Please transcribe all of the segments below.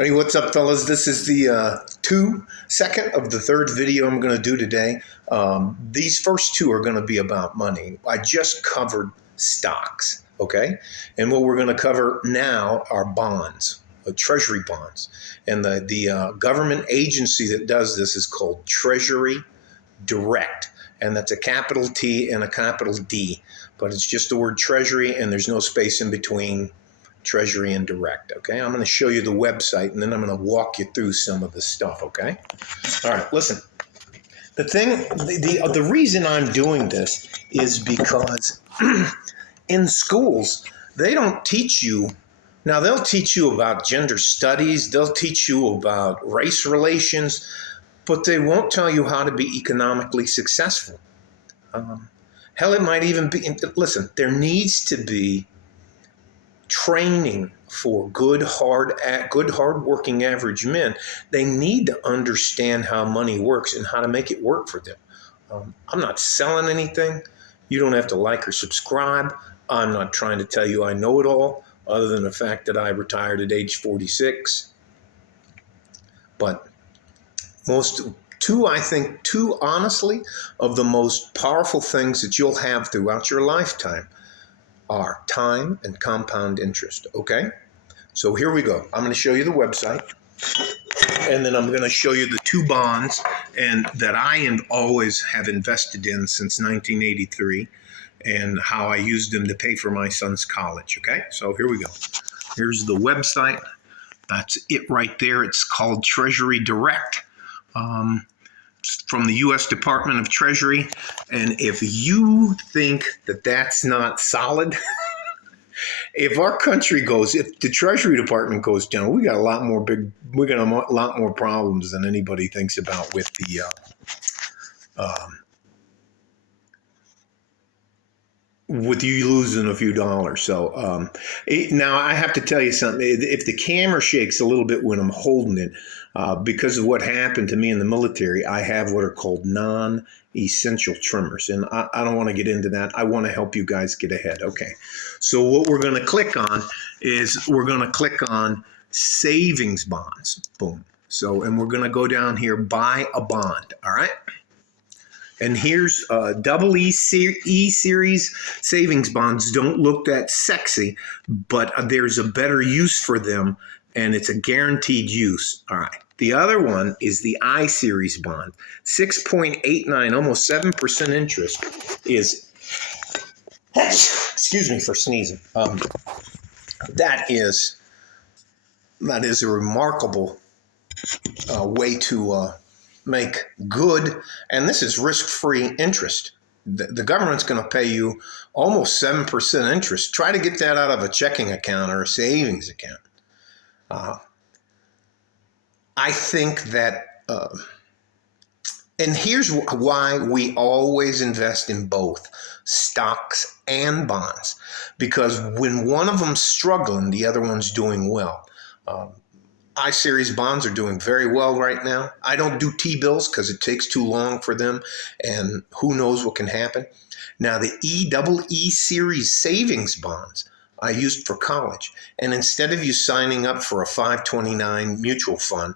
Hey, what's up, fellas? This is the second of the third video I'm going to do today. These first two are going to be about money. I just covered stocks, okay? And what we're going to cover now are bonds, treasury bonds. And the government agency that does this is called Treasury Direct. And that's a capital T and a capital D. But it's just the word treasury, and there's no space in between Treasury and Direct. Okay, I'm going to show you the website, and then I'm going to walk you through some of the stuff. Okay, all right. Listen, the reason I'm doing this is because in schools they don't teach you. Now they'll teach you about gender studies, they'll teach you about race relations, but they won't tell you how to be economically successful. Hell, it might even be. Listen, there needs to be training for good, hard-working average men. They need to understand how money works and how to make it work for them. I'm not selling anything. You don't have to like or subscribe. I'm not trying to tell you I know it all, other than the fact that I retired at age 46. But I think two, honestly, of the most powerful things that you'll have throughout your lifetime are time and compound interest, okay? So here we go. I'm going to show you the website, and then I'm going to show you the two bonds and that I always have invested in since 1983 and how I used them to pay for my son's college, okay? So here we go. Here's the website. That's it right there. It's called Treasury Direct. From the U.S. Department of Treasury. And if you think that that's not solid, if the Treasury Department goes down, we got a lot more problems than anybody thinks about with you losing a few dollars. So now I have to tell you something. If the camera shakes a little bit when I'm holding it, because of what happened to me in the military, I have what are called non-essential tremors. And I don't want to get into that. I want to help you guys get ahead. Okay. So what we're going to click on is we're going to click on savings bonds. Boom. So, and we're going to go down here, buy a bond. All right. And here's double E series savings bonds. Don't look that sexy, but there's a better use for them, and it's a guaranteed use. All right. The other one is the I series bond. 6.89, almost 7% interest is, excuse me for sneezing. That is a remarkable way to make good, and this is risk-free interest. The government's going to pay you almost 7% interest. Try to get that out of a checking account or a savings account. I think that, and here's why we always invest in both stocks and bonds, because when one of them's struggling, the other one's doing well. I-series bonds are doing very well right now. I don't do T-bills because it takes too long for them, and who knows what can happen. Now, the E series savings bonds I used for college, and instead of you signing up for a 529 mutual fund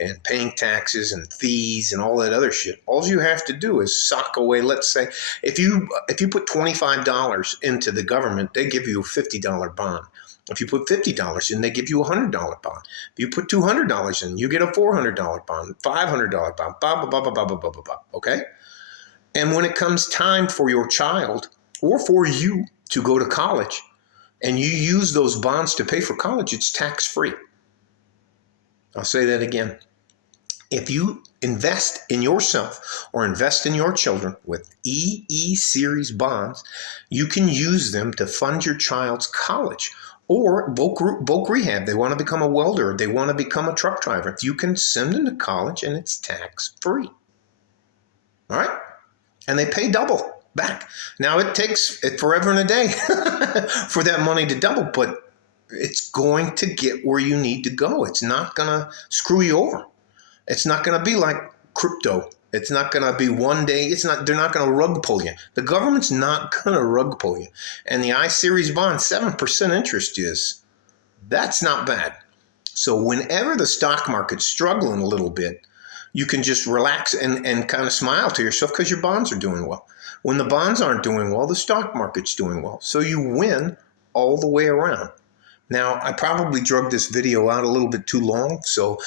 and paying taxes and fees and all that other shit, all you have to do is sock away. Let's say if you put $25 into the government, they give you a $50 bond. If you put $50 in, they give you a $100 bond. If you put $200 in, you get a $400 bond, $500 bond, blah, blah, blah, blah, blah, blah, blah, blah, okay? And when it comes time for your child or for you to go to college and you use those bonds to pay for college, it's tax-free. I'll say that again. If you invest in yourself or invest in your children with EE series bonds, you can use them to fund your child's college or bulk rehab. They want to become a welder. They want to become a truck driver. You can send them to college and it's tax-free. All right? And they pay double back. Now, it takes forever and a day for that money to double, but it's going to get where you need to go. It's not going to screw you over. It's not going to be like crypto. It's not going to be one day. They're not going to rug pull you. The government's not going to rug pull you. And the I-series bond, 7% interest that's not bad. So whenever the stock market's struggling a little bit, you can just relax and kind of smile to yourself because your bonds are doing well. When the bonds aren't doing well, the stock market's doing well. So you win all the way around. Now, I probably drug this video out a little bit too long, so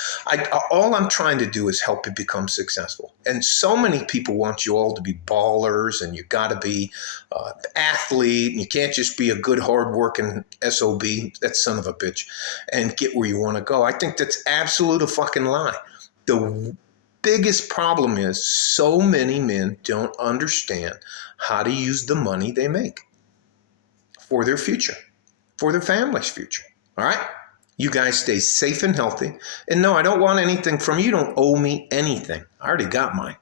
all I'm trying to do is help you become successful. And so many people want you all to be ballers, and you got to be an athlete, and you can't just be a good, hard-working SOB, that son of a bitch, and get where you want to go. I think that's absolute a fucking lie. The biggest problem is so many men don't understand how to use the money they make for their future, for their family's future. All right? You guys stay safe and healthy. And no, I don't want anything from you. You don't owe me anything. I already got mine.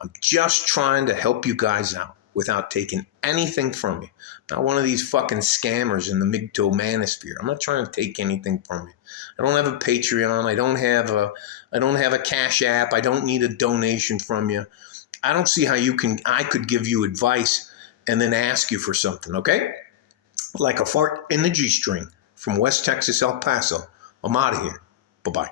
I'm just trying to help you guys out without taking anything from you. Not one of these fucking scammers in the MGTOW manosphere. I'm not trying to take anything from you. I don't have a Patreon. I don't have a Cash App. I don't need a donation from you. I don't see how I could give you advice and then ask you for something, okay? Like a fart in the G-string from West Texas, El Paso. I'm out of here. Bye-bye.